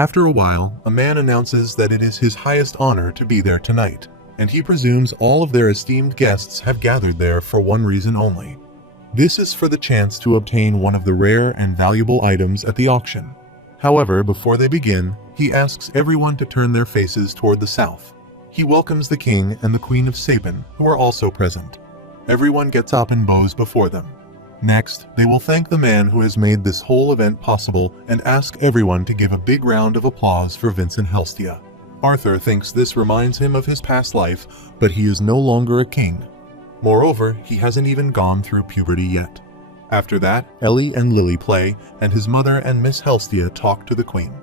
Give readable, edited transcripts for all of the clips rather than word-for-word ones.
After a while, a man announces that it is his highest honor to be there tonight, and he presumes all of their esteemed guests have gathered there for one reason only. This is for the chance to obtain one of the rare and valuable items at the auction. However, before they begin, he asks everyone to turn their faces toward the south. He welcomes the king and the queen of Sapin, who are also present. Everyone gets up and bows before them. Next, they will thank the man who has made this whole event possible and ask everyone to give a big round of applause for Vincent Helstia. Arthur thinks this reminds him of his past life, but he is no longer a king. Moreover, he hasn't even gone through puberty yet. After that, Ellie and Lily play, and his mother and Miss Helstia talk to the queen.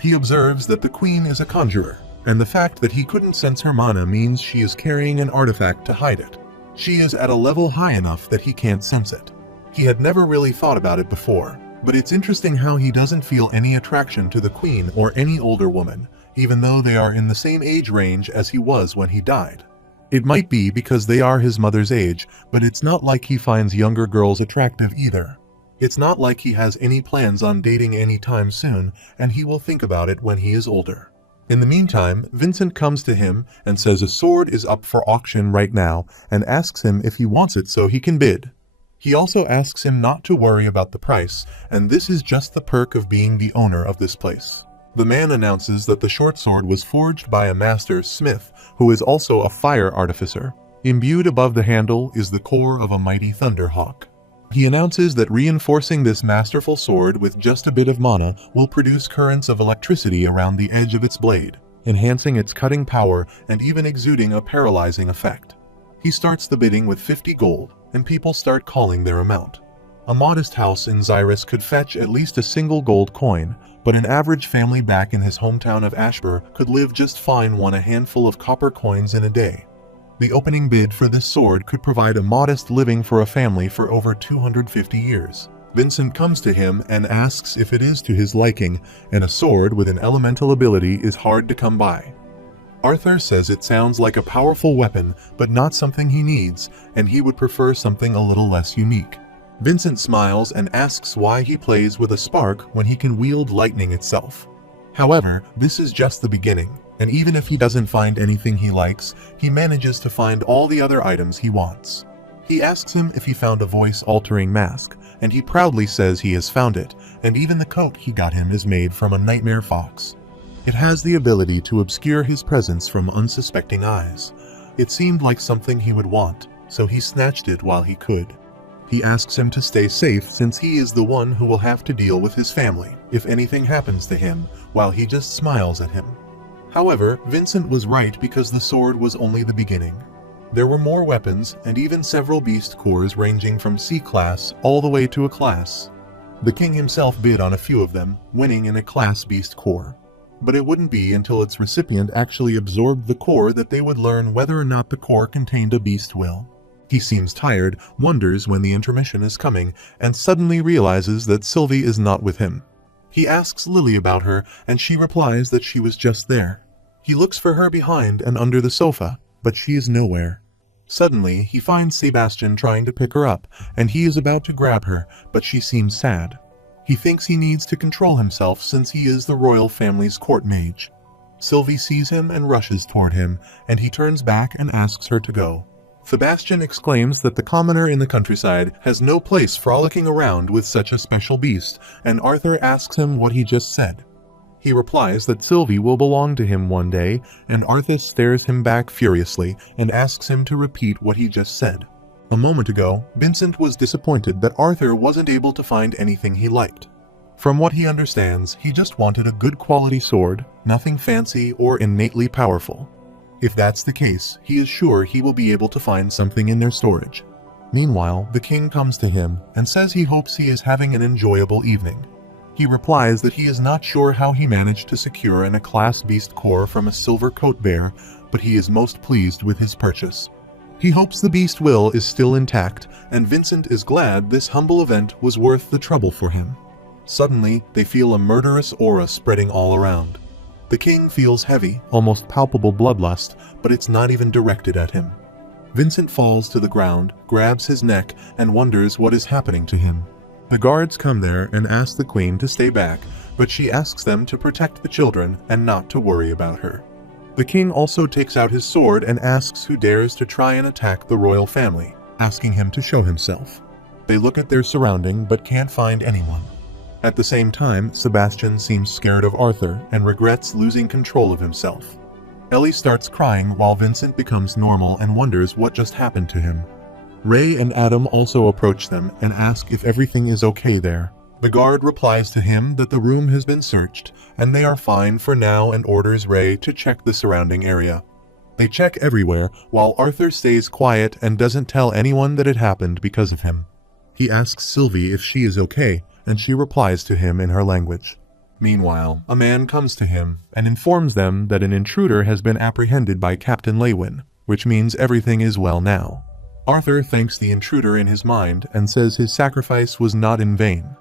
He observes that the queen is a conjurer, and the fact that he couldn't sense her mana means she is carrying an artifact to hide it. She is at a level high enough that he can't sense it. He had never really thought about it before, but it's interesting how he doesn't feel any attraction to the queen or any older woman, even though they are in the same age range as he was when he died. It might be because they are his mother's age, but it's not like he finds younger girls attractive either. It's not like he has any plans on dating anytime soon, and he will think about it when he is older. In the meantime, Vincent comes to him and says a sword is up for auction right now and asks him if he wants it so he can bid. He also asks him not to worry about the price, and this is just the perk of being the owner of this place. The man announces that the short sword was forged by a master smith, who is also a fire artificer. Imbued above the handle is the core of a mighty thunderhawk. He announces that reinforcing this masterful sword with just a bit of mana will produce currents of electricity around the edge of its blade, enhancing its cutting power and even exuding a paralyzing effect. He starts the bidding with 50 gold, and people start calling their amount. A modest house in Xyrus could fetch at least a single gold coin, but an average family back in his hometown of Ashbur could live just fine on a handful of copper coins in a day. The opening bid for this sword could provide a modest living for a family for over 250 years. Vincent comes to him and asks if it is to his liking, and a sword with an elemental ability is hard to come by. Arthur says it sounds like a powerful weapon, but not something he needs, and he would prefer something a little less unique. Vincent smiles and asks why he plays with a spark when he can wield lightning itself. However, this is just the beginning, and even if he doesn't find anything he likes, he manages to find all the other items he wants. He asks him if he found a voice-altering mask, and he proudly says he has found it, and even the coat he got him is made from a nightmare fox. It has the ability to obscure his presence from unsuspecting eyes. It seemed like something he would want, so he snatched it while he could. He asks him to stay safe since he is the one who will have to deal with his family if anything happens to him, while he just smiles at him. However, Vincent was right because the sword was only the beginning. There were more weapons and even several beast cores ranging from C-class all the way to a class. The king himself bid on a few of them, winning in a class beast core. But it wouldn't be until its recipient actually absorbed the core that they would learn whether or not the core contained a beast will. He seems tired, wonders when the intermission is coming, and suddenly realizes that Sylvie is not with him. He asks Lily about her, and she replies that she was just there. He looks for her behind and under the sofa, but she is nowhere. Suddenly, he finds Sebastian trying to pick her up, and he is about to grab her, but she seems sad. He thinks he needs to control himself since he is the royal family's court mage. Sylvie sees him and rushes toward him, and he turns back and asks her to go. Sebastian exclaims that the commoner in the countryside has no place frolicking around with such a special beast, and Arthur asks him what he just said. He replies that Sylvie will belong to him one day, and Arthur stares him back furiously and asks him to repeat what he just said. A moment ago, Vincent was disappointed that Arthur wasn't able to find anything he liked. From what he understands, he just wanted a good quality sword, nothing fancy or innately powerful. If that's the case, he is sure he will be able to find something in their storage. Meanwhile, the king comes to him and says he hopes he is having an enjoyable evening. He replies that he is not sure how he managed to secure a class beast core from a silver coat bear, but he is most pleased with his purchase. He hopes the beast will is still intact, and Vincent is glad this humble event was worth the trouble for him. Suddenly, they feel a murderous aura spreading all around. The king feels heavy, almost palpable bloodlust, but it's not even directed at him. Vincent falls to the ground, grabs his neck, and wonders what is happening to him. The guards come there and ask the queen to stay back, but she asks them to protect the children and not to worry about her. The king also takes out his sword and asks who dares to try and attack the royal family, asking him to show himself. They look at their surrounding but can't find anyone. At the same time, Sebastian seems scared of Arthur and regrets losing control of himself. Ellie starts crying while Vincent becomes normal and wonders what just happened to him. Ray and Adam also approach them and ask if everything is okay there. The guard replies to him that the room has been searched and they are fine for now and orders Ray to check the surrounding area. They check everywhere while Arthur stays quiet and doesn't tell anyone that it happened because of him. He asks Sylvie if she is okay, and she replies to him in her language. Meanwhile, a man comes to him and informs them that an intruder has been apprehended by Captain Lewin, which means everything is well now. Arthur thanks the intruder in his mind and says his sacrifice was not in vain.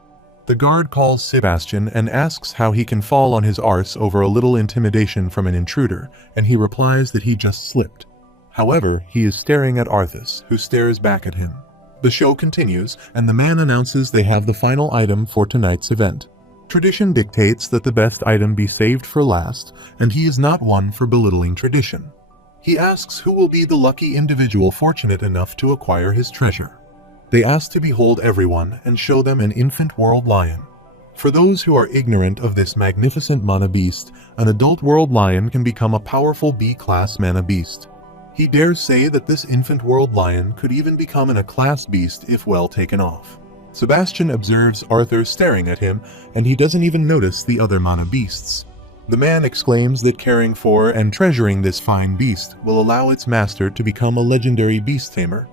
The guard calls Sebastian and asks how he can fall on his arse over a little intimidation from an intruder, and he replies that he just slipped. However, he is staring at Arthas, who stares back at him. The show continues, and the man announces they have the final item for tonight's event. Tradition dictates that the best item be saved for last, and he is not one for belittling tradition. He asks who will be the lucky individual fortunate enough to acquire his treasure. They ask to behold everyone and show them an infant world lion. For those who are ignorant of this magnificent mana beast, an adult world lion can become a powerful B-class mana beast. He dares say that this infant world lion could even become an A-class beast if well taken off. Sebastian observes Arthur staring at him, and he doesn't even notice the other mana beasts. The man exclaims that caring for and treasuring this fine beast will allow its master to become a legendary beast tamer.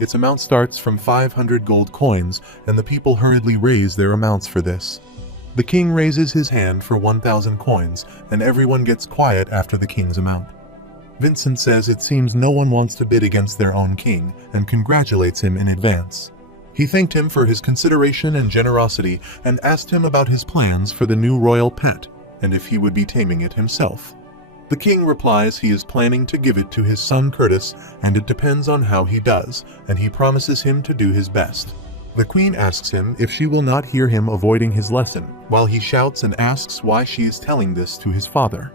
Its amount starts from 500 gold coins, and the people hurriedly raise their amounts for this. The king raises his hand for 1,000 coins, and everyone gets quiet after the king's amount. Vincent says it seems no one wants to bid against their own king, and congratulates him in advance. He thanked him for his consideration and generosity, and asked him about his plans for the new royal pet, and if he would be taming it himself. The king replies he is planning to give it to his son Curtis, and it depends on how he does, and he promises him to do his best. The queen asks him if she will not hear him avoiding his lesson, while he shouts and asks why she is telling this to his father.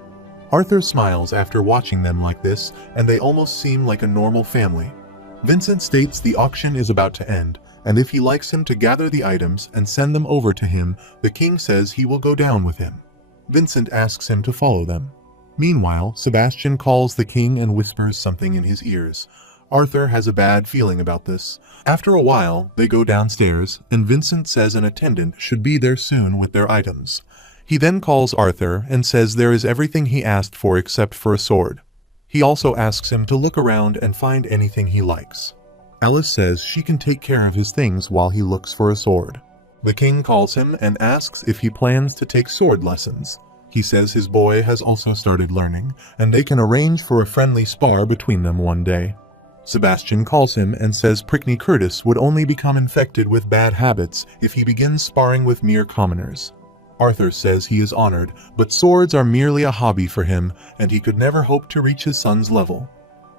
Arthur smiles after watching them like this, and they almost seem like a normal family. Vincent states the auction is about to end, and if he likes him to gather the items and send them over to him, the king says he will go down with him. Vincent asks him to follow them. Meanwhile, Sebastian calls the king and whispers something in his ears. Arthur has a bad feeling about this. After a while, they go downstairs, and Vincent says an attendant should be there soon with their items. He then calls Arthur and says there is everything he asked for except for a sword. He also asks him to look around and find anything he likes. Alice says she can take care of his things while he looks for a sword. The king calls him and asks if he plans to take sword lessons. He says his boy has also started learning, and they can arrange for a friendly spar between them one day. Sebastian calls him and says Prickney Curtis would only become infected with bad habits if he begins sparring with mere commoners. Arthur says he is honored, but swords are merely a hobby for him, and he could never hope to reach his son's level.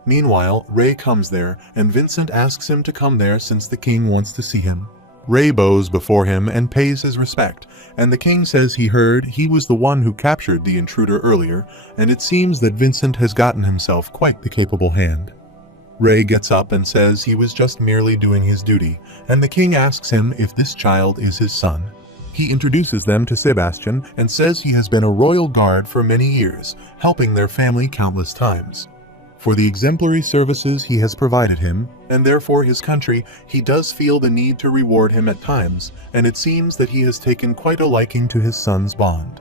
Meanwhile, Ray comes there, and Vincent asks him to come there since the king wants to see him. Ray bows before him and pays his respect, and the king says he heard he was the one who captured the intruder earlier, and it seems that Vincent has gotten himself quite the capable hand. Ray gets up and says he was just merely doing his duty, and the king asks him if this child is his son. He introduces them to Sebastian and says he has been a royal guard for many years, helping their family countless times. For the exemplary services he has provided him, and therefore his country, he does feel the need to reward him at times, and it seems that he has taken quite a liking to his son's bond.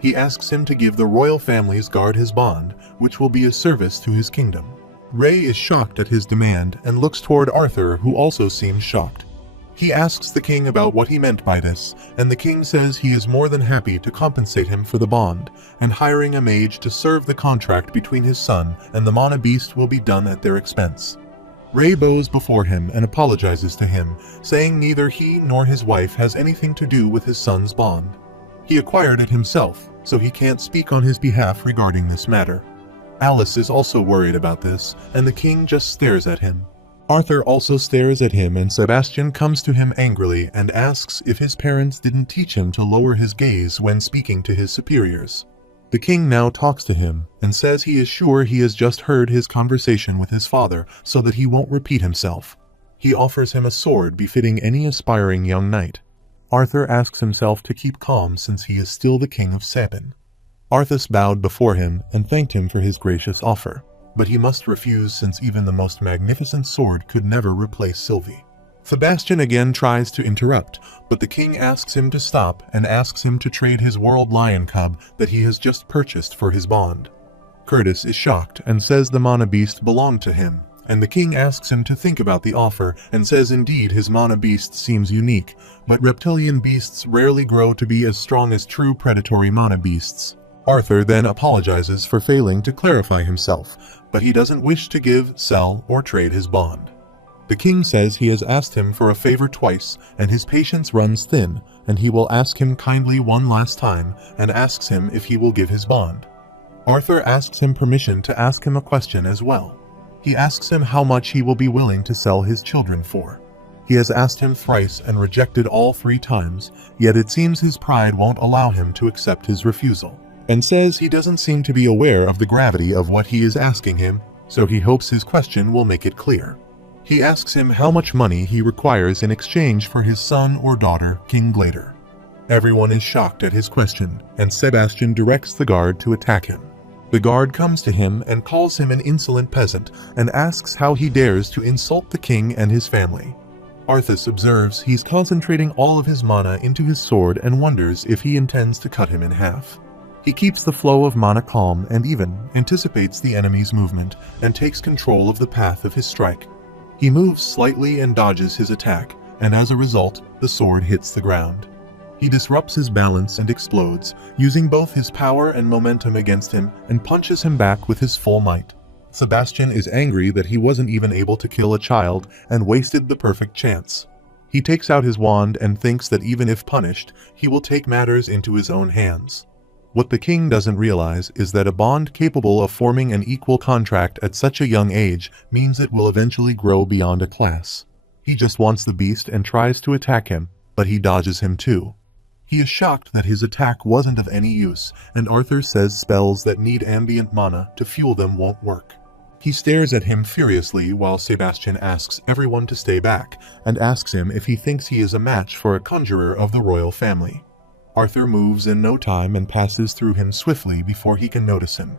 He asks him to give the royal family's guard his bond, which will be a service to his kingdom. Ray is shocked at his demand and looks toward Arthur, who also seems shocked. He asks the king about what he meant by this, and the king says he is more than happy to compensate him for the bond, and hiring a mage to serve the contract between his son and the mana beast will be done at their expense. Ray bows before him and apologizes to him, saying neither he nor his wife has anything to do with his son's bond. He acquired it himself, so he can't speak on his behalf regarding this matter. Alice is also worried about this, and the king just stares at him. Arthur also stares at him, and Sebastian comes to him angrily and asks if his parents didn't teach him to lower his gaze when speaking to his superiors. The king now talks to him and says he is sure he has just heard his conversation with his father so that he won't repeat himself. He offers him a sword befitting any aspiring young knight. Arthur asks himself to keep calm since he is still the king of Sapin. Arthas bowed before him and thanked him for his gracious offer, but he must refuse since even the most magnificent sword could never replace Sylvie. Sebastian again tries to interrupt, but the king asks him to stop and asks him to trade his world lion cub that he has just purchased for his bond. Curtis is shocked and says the mana beast belonged to him, and the king asks him to think about the offer and says indeed his mana beast seems unique, but reptilian beasts rarely grow to be as strong as true predatory mana beasts. Arthur then apologizes for failing to clarify himself, but he doesn't wish to give, sell, or trade his bond. The king says he has asked him for a favor twice, and his patience runs thin, and he will ask him kindly one last time, and asks him if he will give his bond. Arthur asks him permission to ask him a question as well. He asks him how much he will be willing to sell his children for. He has asked him thrice and rejected all 3 times, yet it seems his pride won't allow him to accept his refusal, and says he doesn't seem to be aware of the gravity of what he is asking him, so he hopes his question will make it clear. He asks him how much money he requires in exchange for his son or daughter, King Glader. Everyone is shocked at his question, and Sebastian directs the guard to attack him. The guard comes to him and calls him an insolent peasant, and asks how he dares to insult the king and his family. Arthas observes he's concentrating all of his mana into his sword and wonders if he intends to cut him in half. He keeps the flow of mana calm and even anticipates the enemy's movement and takes control of the path of his strike. He moves slightly and dodges his attack, and as a result, the sword hits the ground. He disrupts his balance and explodes, using both his power and momentum against him, and punches him back with his full might. Sebastian is angry that he wasn't even able to kill a child and wasted the perfect chance. He takes out his wand and thinks that even if punished, he will take matters into his own hands. What the king doesn't realize is that a bond capable of forming an equal contract at such a young age means it will eventually grow beyond a class. He just wants the beast and tries to attack him, but he dodges him too. He is shocked that his attack wasn't of any use, and Arthur says spells that need ambient mana to fuel them won't work. He stares at him furiously while Sebastian asks everyone to stay back, and asks him if he thinks he is a match for a conjurer of the royal family. Arthur moves in no time and passes through him swiftly before he can notice him.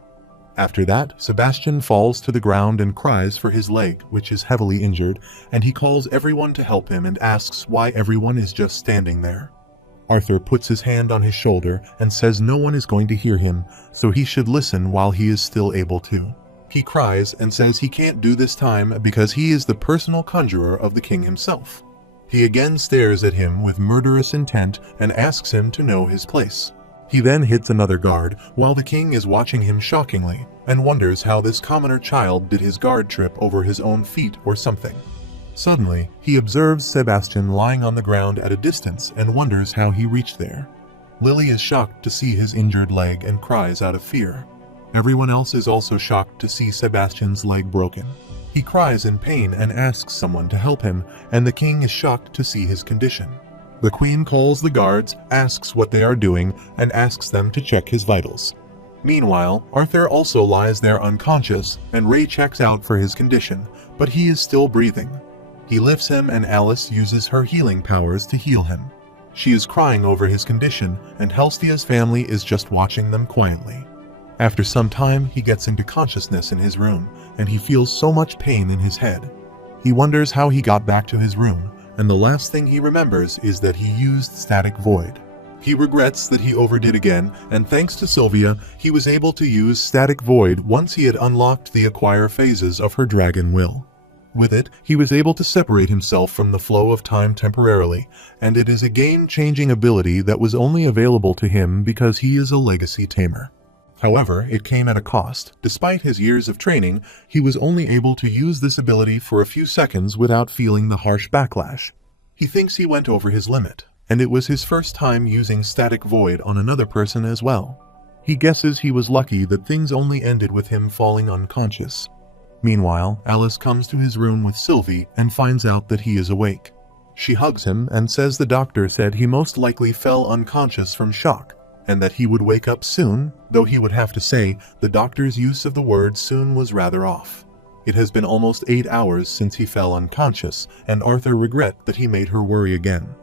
After that, Sebastian falls to the ground and cries for his leg, which is heavily injured, and he calls everyone to help him and asks why everyone is just standing there. Arthur puts his hand on his shoulder and says no one is going to hear him, so he should listen while he is still able to. He cries and says he can't do this time because he is the personal conjurer of the king himself. He again stares at him with murderous intent and asks him to know his place. He then hits another guard while the king is watching him shockingly and wonders how this commoner child did his guard trip over his own feet or something. Suddenly, he observes Sebastian lying on the ground at a distance and wonders how he reached there. Lily is shocked to see his injured leg and cries out of fear. Everyone else is also shocked to see Sebastian's leg broken. He cries in pain and asks someone to help him, and the king is shocked to see his condition. The queen calls the guards, asks what they are doing, and asks them to check his vitals. Meanwhile, Arthur also lies there unconscious, and Ray checks out for his condition, but he is still breathing. He lifts him and Alice uses her healing powers to heal him. She is crying over his condition, and Helstia's family is just watching them quietly. After some time, he gets into consciousness in his room, and he feels so much pain in his head. He wonders how he got back to his room, and the last thing he remembers is that he used Static Void. He regrets that he overdid again, and thanks to Sylvia, he was able to use Static Void once he had unlocked the acquire phases of her Dragon Will. With it, he was able to separate himself from the flow of time temporarily, and it is a game-changing ability that was only available to him because he is a legacy tamer. However, it came at a cost. Despite his years of training, he was only able to use this ability for a few seconds without feeling the harsh backlash. He thinks he went over his limit, and it was his first time using Static Void on another person as well. He guesses he was lucky that things only ended with him falling unconscious. Meanwhile, Alice comes to his room with Sylvie and finds out that he is awake. She hugs him and says the doctor said he most likely fell unconscious from shock, and that he would wake up soon, though he would have to say the doctor's use of the word soon was rather off. It has been almost 8 hours since he fell unconscious, and Arthur regrets that he made her worry again.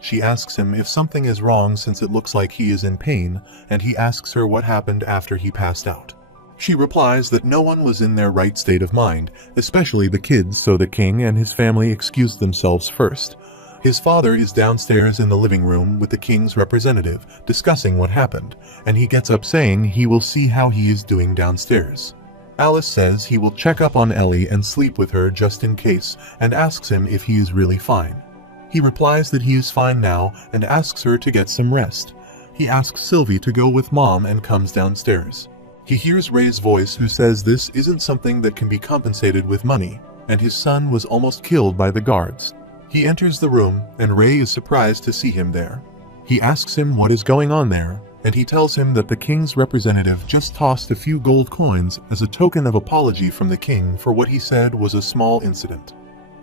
She asks him if something is wrong since it looks like he is in pain, and he asks her what happened after he passed out. She replies that no one was in their right state of mind, especially the kids, so the king and his family excused themselves first. His father is downstairs in the living room with the king's representative, discussing what happened, and he gets up saying he will see how he is doing downstairs. Alice says he will check up on Ellie and sleep with her just in case, and asks him if he is really fine. He replies that he is fine now and asks her to get some rest. He asks Sylvie to go with Mom and comes downstairs. He hears Ray's voice, who says this isn't something that can be compensated with money, and his son was almost killed by the guards. He enters the room, and Ray is surprised to see him there. He asks him what is going on there, and he tells him that the king's representative just tossed a few gold coins as a token of apology from the king for what he said was a small incident.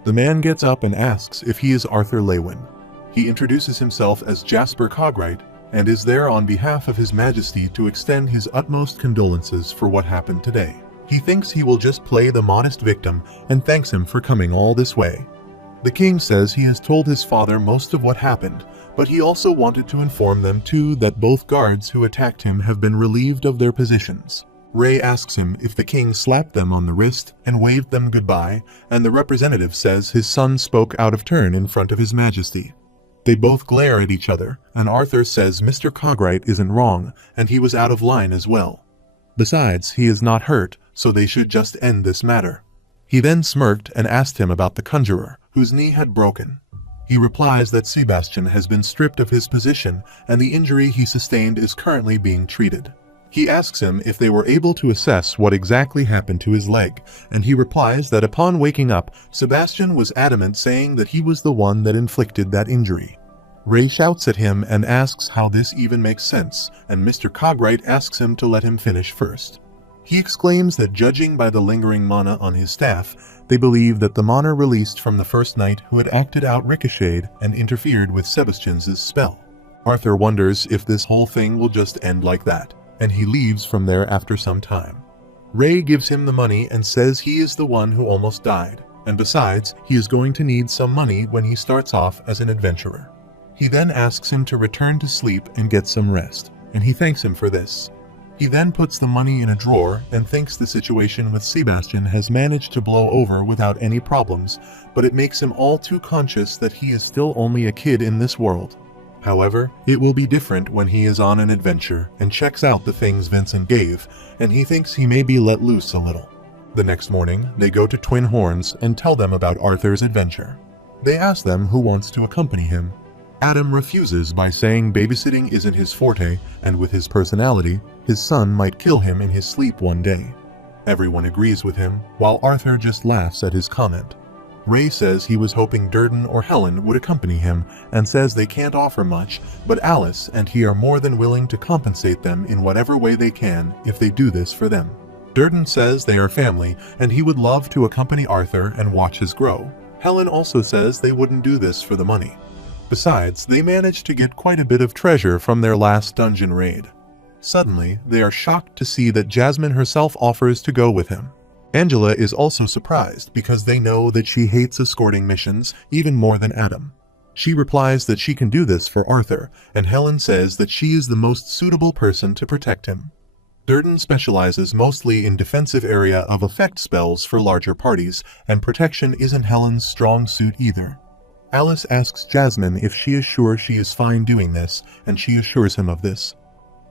The man gets up and asks if he is Arthur Lewin. He introduces himself as Jasper Cogwright, and is there on behalf of His Majesty to extend his utmost condolences for what happened today. He thinks he will just play the modest victim and thanks him for coming all this way. The king says he has told his father most of what happened, but he also wanted to inform them too that both guards who attacked him have been relieved of their positions. Ray asks him if the king slapped them on the wrist and waved them goodbye, and the representative says his son spoke out of turn in front of His Majesty. They both glare at each other, and Arthur says Mr. Cogwright isn't wrong, and he was out of line as well. Besides, he is not hurt, so they should just end this matter. He then smirked and asked him about the conjurer, whose knee had broken. He replies that Sebastian has been stripped of his position, and the injury he sustained is currently being treated. He asks him if they were able to assess what exactly happened to his leg, and he replies that upon waking up, Sebastian was adamant, saying that he was the one that inflicted that injury. Ray shouts at him and asks how this even makes sense, and Mr. Cogwright asks him to let him finish first. He exclaims that judging by the lingering mana on his staff, they believe that the mana released from the first knight who had acted out ricocheted and interfered with Sebastian's spell. Arthur wonders if this whole thing will just end like that, and he leaves from there after some time. Ray gives him the money and says he is the one who almost died, and besides, he is going to need some money when he starts off as an adventurer. He then asks him to return to sleep and get some rest, and he thanks him for this. He then puts the money in a drawer and thinks the situation with Sebastian has managed to blow over without any problems, but it makes him all too conscious that he is still only a kid in this world. However, it will be different when he is on an adventure and checks out the things Vincent gave, and he thinks he may be let loose a little. The next morning, they go to Twin Horns and tell them about Arthur's adventure. They ask them who wants to accompany him. Adam refuses by saying babysitting isn't his forte, and with his personality, his son might kill him in his sleep one day. Everyone agrees with him, while Arthur just laughs at his comment. Ray says he was hoping Durden or Helen would accompany him, and says they can't offer much, but Alice and he are more than willing to compensate them in whatever way they can if they do this for them. Durden says they are family, and he would love to accompany Arthur and watch his grow. Helen also says they wouldn't do this for the money. Besides, they managed to get quite a bit of treasure from their last dungeon raid. Suddenly, they are shocked to see that Jasmine herself offers to go with him. Angela is also surprised because they know that she hates escorting missions even more than Adam. She replies that she can do this for Arthur, and Helen says that she is the most suitable person to protect him. Durden specializes mostly in defensive area of effect spells for larger parties, and protection isn't Helen's strong suit either. Alice asks Jasmine if she is sure she is fine doing this, and she assures him of this.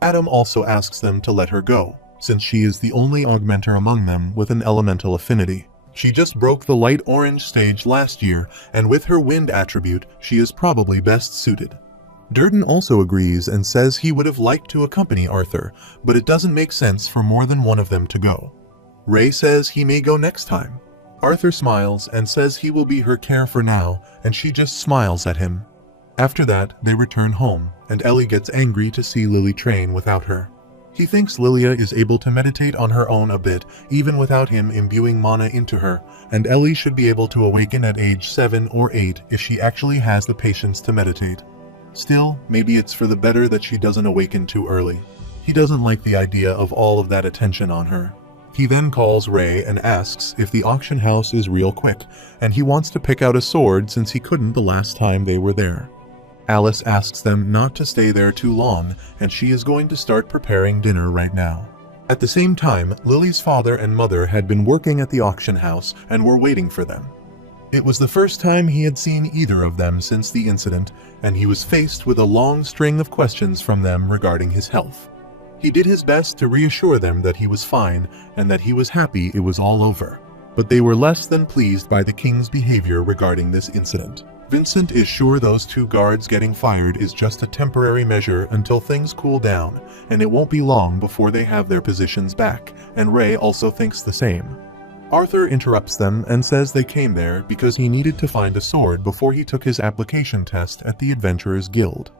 Adam also asks them to let her go, since she is the only augmenter among them with an elemental affinity. She just broke the light orange stage last year, and with her wind attribute, she is probably best suited. Durden also agrees and says he would have liked to accompany Arthur, but it doesn't make sense for more than one of them to go. Ray says he may go next time. Arthur smiles and says he will be her care for now, and she just smiles at him. After that, they return home, and Ellie gets angry to see Lily train without her. He thinks Lilia is able to meditate on her own a bit, even without him imbuing mana into her, and Ellie should be able to awaken at age 7 or 8 if she actually has the patience to meditate. Still, maybe it's for the better that she doesn't awaken too early. He doesn't like the idea of all of that attention on her. He then calls Ray and asks if the auction house is real quick, and he wants to pick out a sword since he couldn't the last time they were there. Alice asks them not to stay there too long, and she is going to start preparing dinner right now. At the same time, Lily's father and mother had been working at the auction house and were waiting for them. It was the first time he had seen either of them since the incident, and he was faced with a long string of questions from them regarding his health. He did his best to reassure them that he was fine and that he was happy it was all over, but they were less than pleased by the king's behavior regarding this incident. Vincent is sure those 2 guards getting fired is just a temporary measure until things cool down, and it won't be long before they have their positions back, and Ray also thinks the same. Arthur interrupts them and says they came there because he needed to find a sword before he took his application test at the Adventurers Guild.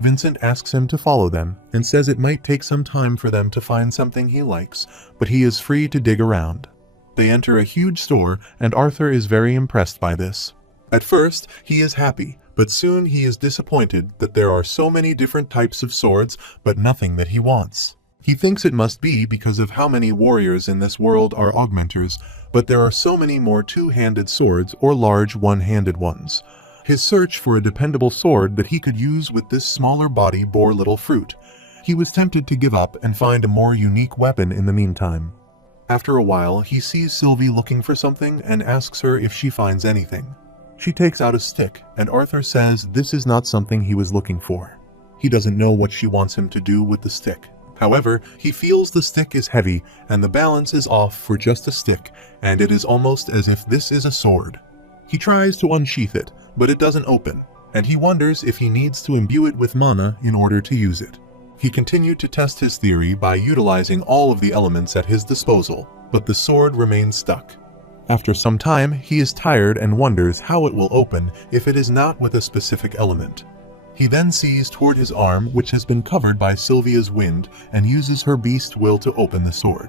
Vincent asks him to follow them and says it might take some time for them to find something he likes, but he is free to dig around. They enter a huge store, and Arthur is very impressed by this. At first, he is happy, but soon he is disappointed that there are so many different types of swords, but nothing that he wants. He thinks it must be because of how many warriors in this world are augmenters, but there are so many more 2-handed swords or large one-handed ones. His search for a dependable sword that he could use with this smaller body bore little fruit. He was tempted to give up and find a more unique weapon in the meantime. After a while, he sees Sylvie looking for something and asks her if she finds anything. She takes out a stick, and Arthur says this is not something he was looking for. He doesn't know what she wants him to do with the stick. However, he feels the stick is heavy, and the balance is off for just a stick, and it is almost as if this is a sword. He tries to unsheath it, but it doesn't open, and he wonders if he needs to imbue it with mana in order to use it. He continued to test his theory by utilizing all of the elements at his disposal, but the sword remains stuck. After some time, he is tired and wonders how it will open if it is not with a specific element. He then sees toward his arm, which has been covered by Sylvia's wind, and uses her beast will to open the sword.